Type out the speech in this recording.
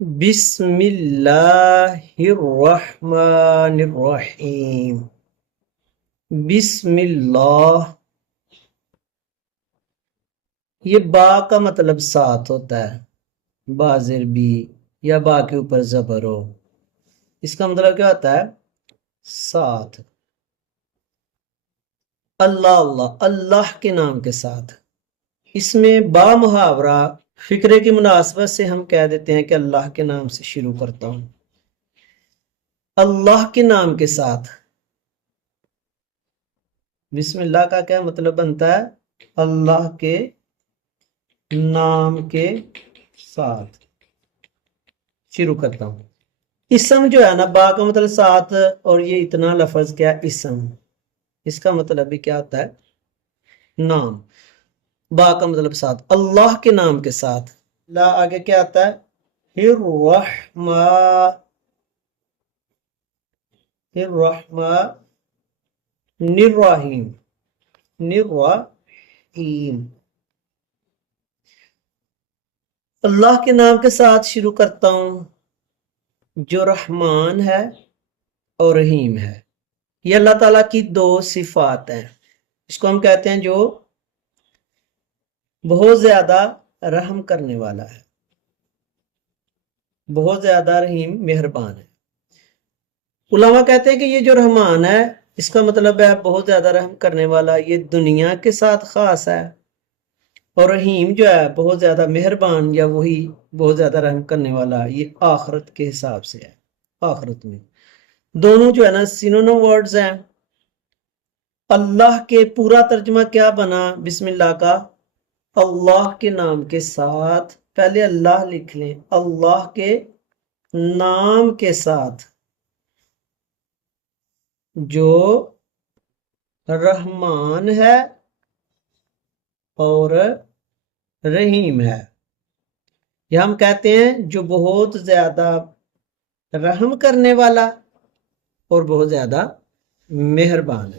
بسم اللہ الرحمن الرحیم۔ بسم اللہ، یہ با کا مطلب ساتھ ہوتا ہے، با زیر بی یا با کے اوپر زبر ہو، اس کا مطلب کیا ہوتا ہے؟ ساتھ۔ اللہ اللہ، اللہ کے نام کے ساتھ۔ اس میں با محاورہ فکرے کی مناسبت سے ہم کہہ دیتے ہیں کہ اللہ کے نام سے شروع کرتا ہوں، اللہ کے نام کے ساتھ۔ بسم اللہ کا کیا مطلب بنتا ہے؟ اللہ کے نام کے ساتھ شروع کرتا ہوں۔ اسم جو ہے نا، با کا مطلب ساتھ، اور یہ اتنا لفظ کیا اسم، اس کا مطلب بھی کیا ہوتا ہے؟ نام۔ با کا مطلب ساتھ، اللہ کے نام کے ساتھ۔ لا آگے کیا آتا ہے؟ الرحیم، اللہ کے نام کے ساتھ شروع کرتا ہوں جو رحمان ہے اور رحیم ہے۔ یہ اللہ تعالیٰ کی دو صفات ہیں، اس کو ہم کہتے ہیں جو بہت زیادہ رحم کرنے والا ہے، بہت زیادہ رحیم مہربان ہے۔ علماء کہتے ہیں کہ یہ جو رحمان ہے، اس کا مطلب ہے بہت زیادہ رحم کرنے والا، یہ دنیا کے ساتھ خاص ہے، اور رحیم جو ہے بہت زیادہ مہربان یا وہی بہت زیادہ رحم کرنے والا، یہ آخرت کے حساب سے ہے۔ آخرت میں دونوں جو ہے نا سینونیم ورڈز ہیں۔ اللہ کے پورا ترجمہ کیا بنا بسم اللہ کا؟ اللہ کے نام کے ساتھ، پہلے اللہ لکھ لیں، اللہ کے نام کے ساتھ جو رحمان ہے اور رحیم ہے۔ یہ ہم کہتے ہیں جو بہت زیادہ رحم کرنے والا اور بہت زیادہ مہربان ہے۔